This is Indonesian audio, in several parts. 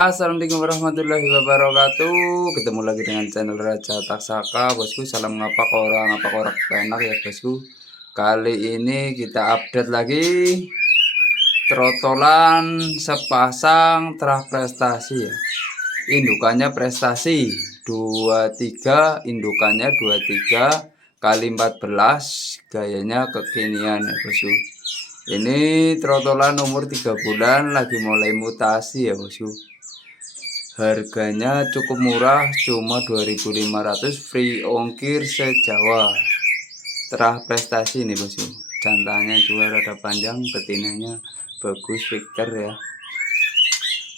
Assalamualaikum warahmatullahi wabarakatuh. Ketemu lagi dengan channel Raja Taksaka, bosku. Salam ngapa korak enak ya, bosku. Kali ini kita update lagi trotolan sepasang terah prestasi ya. Indukannya prestasi 23, indukannya 23 kali 14, gayanya kekinian ya, bosku. Ini trotolan umur 3 bulan, lagi mulai mutasi ya, bosku. Harganya cukup murah, cuma 2.500, free ongkir se-Jawa. Terah prestasi nih, bosku. Jantannya juga rada panjang, betinanya bagus, Victor ya.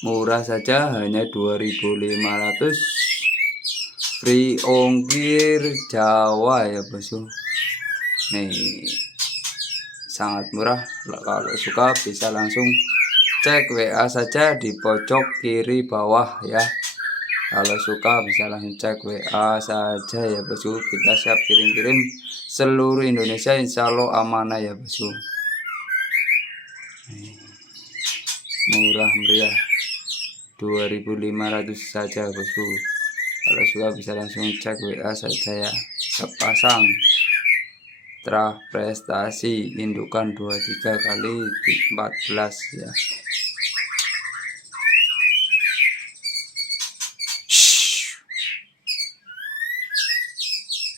Murah saja, hanya 2.500, free ongkir Jawa ya, bosku. Nih, sangat murah. Kalau suka bisa langsung cek WA saja di pojok kiri bawah ya. Kalau suka bisa langsung cek WA saja ya, bosku. Kita siap kirim-kirim seluruh Indonesia, insya Allah amanah ya, bosku. Murah meriah, 2.500 saja, bosku. Kalau suka bisa langsung cek WA saja ya. Sepasang terah prestasi indukan 23 kali 14 ya.